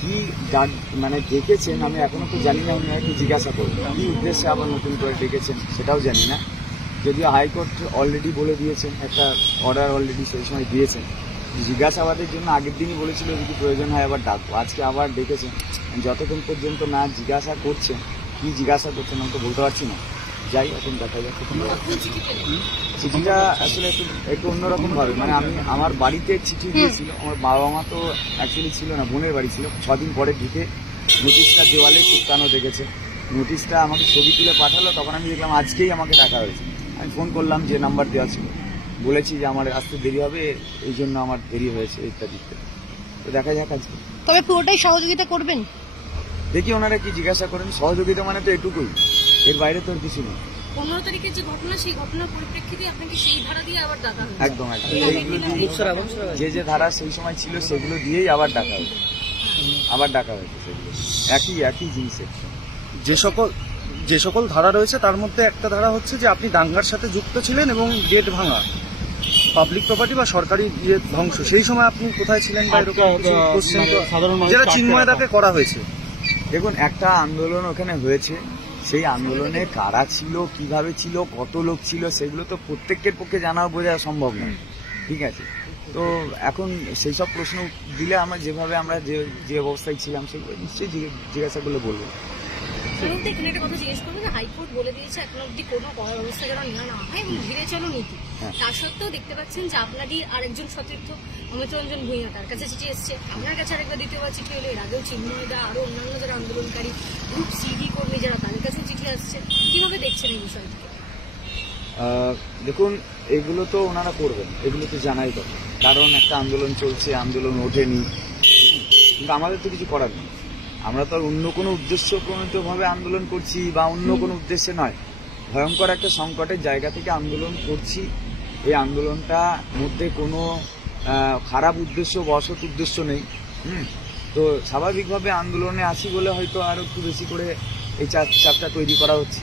কি মানে ডেকেছেন আমি এখনো তো জানি না, উনি একটু জিজ্ঞাসা করবেন কি উদ্দেশ্যে আবার নতুন করে ডেকেছেন সেটাও জানি না। যদিও হাইকোর্ট অলরেডি বলে দিয়েছেন, একটা অর্ডার অলরেডি সেই সময় দিয়েছেন, জিজ্ঞাসাবাদের জন্য আগের দিনই বলেছিল যদি প্রয়োজন হয় আবার ডাকবো। আজকে আবার ডেকেছেন, যতক্ষণ পর্যন্ত না জিজ্ঞাসা করছেন, কি জিজ্ঞাসা করছেন আমি তো বলতে পারছি না। যাই এখন দেখা যাচ্ছে। চিঠিটা আসলে একটু অন্যরকম ভাবে, মানে আমি আমার বাড়িতে চিঠি দিয়েছিল, আমার বাবা মা তো অ্যাকচুয়ালি ছিল না, বোনের বাড়ি ছিল। 6 দিন পরে ঢুকে নোটিশটা দেওয়ালে চিপকানো দেখেছে, নোটিশটা আমাকে ছবি তুলে পাঠালো, তখন আমি দেখলাম আজকেই আমাকে ডাকা হয়েছে। আমি ফোন করলাম, যে নাম্বার দেওয়া ছিল, বলেছি যে আমার আসতে দেরি হবে, এই জন্য আমার দেরি হয়েছে ইত্যাদি। তো দেখা যাক আজকে। তবে পুরোটাই সহযোগিতা করবেন, দেখি ওনারা কি জিজ্ঞাসা করেন। সহযোগিতা মানে তো এটুকুই, এর বাইরে তো কিছু নেই। 15 তারিখের যে ঘটনা, সেই ঘটনার পরিপ্রেক্ষিতে আপনাকে সেই ধারা দিয়ে আবার ডাকা হয়েছে? একদম যে ধারা সেই সময় ছিল সেগুলো দিয়েই আবার ডাকা হয়েছে, সেগুলো একই জিনিসের। যে সকল ধারা রয়েছে তার মধ্যে একটা ধারা হচ্ছে যে আপনি দাঙ্গার সাথে যুক্ত ছিলেন এবং গেট ভাঙা, পাবলিক প্রপার্টি বা সরকারি ধ্বংস, সেই সময় আপনি কোথায় ছিলেন বা এরকম যেটা চিন্ময়দাকে করা হয়েছে। দেখুন, একটা আন্দোলন ওখানে হয়েছে, সেই আন্দোলনে কারা ছিল, কিভাবে ছিল, কত লোক ছিল, সেগুলো তো প্রত্যেকের পক্ষে জানা বোঝা সম্ভব নয়, ঠিক আছে। তো এখন সেই সব প্রশ্ন দিলে আমরা যেভাবে আমরা যে অবস্থায় ছিলাম সেগুলো নিশ্চয়ই জিজ্ঞাসা করলে বলবো। এখানে একটা কথা জিজ্ঞেস করবো, হাইকোর্ট বলে দিয়েছে এখন অব্দি কোনো ব্যবস্থা যেন নেওয়া না হয় এবং ঘিরে চলো নীতি, তার সত্ত্বেও দেখতে পাচ্ছেন যে আপনারই আরেকজন সতীর্থ অমিত রঞ্জন ভূঁইয়া, তার কাছে চিঠি এসছে, আপনার কাছে আরেকবার দ্বিতীয়বার চিঠি হলো, এর আগেও চিন্ময়দা আরো অন্যান্য যারা আন্দোলনকারী গ্রুপ সিডি কর্মী যারা, তাদের কাছে চিঠি আসছে, কিভাবে দেখছেন এই বিষয়টিকে? দেখুন, এগুলো তো ওনারা করবেন, এগুলো তো জানাই কথা, কারণ একটা আন্দোলন চলছে, আন্দোলন ওঠেনি, কিন্তু আমাদের তো কিছু করার নেই। আমরা তো আর অন্য কোনো উদ্দেশ্য প্রণীতভাবে আন্দোলন করছি বা অন্য কোনো উদ্দেশ্যে নয়, ভয়ঙ্কর একটা সংকটের জায়গা থেকে আন্দোলন করছি। এই আন্দোলনটা মধ্যে কোনো খারাপ উদ্দেশ্য বা অসৎ উদ্দেশ্য নেই। তো স্বাভাবিকভাবে আন্দোলনে আসি বলে হয়তো আরো একটু বেশি করে এই চাপটা তৈরি করা হচ্ছে।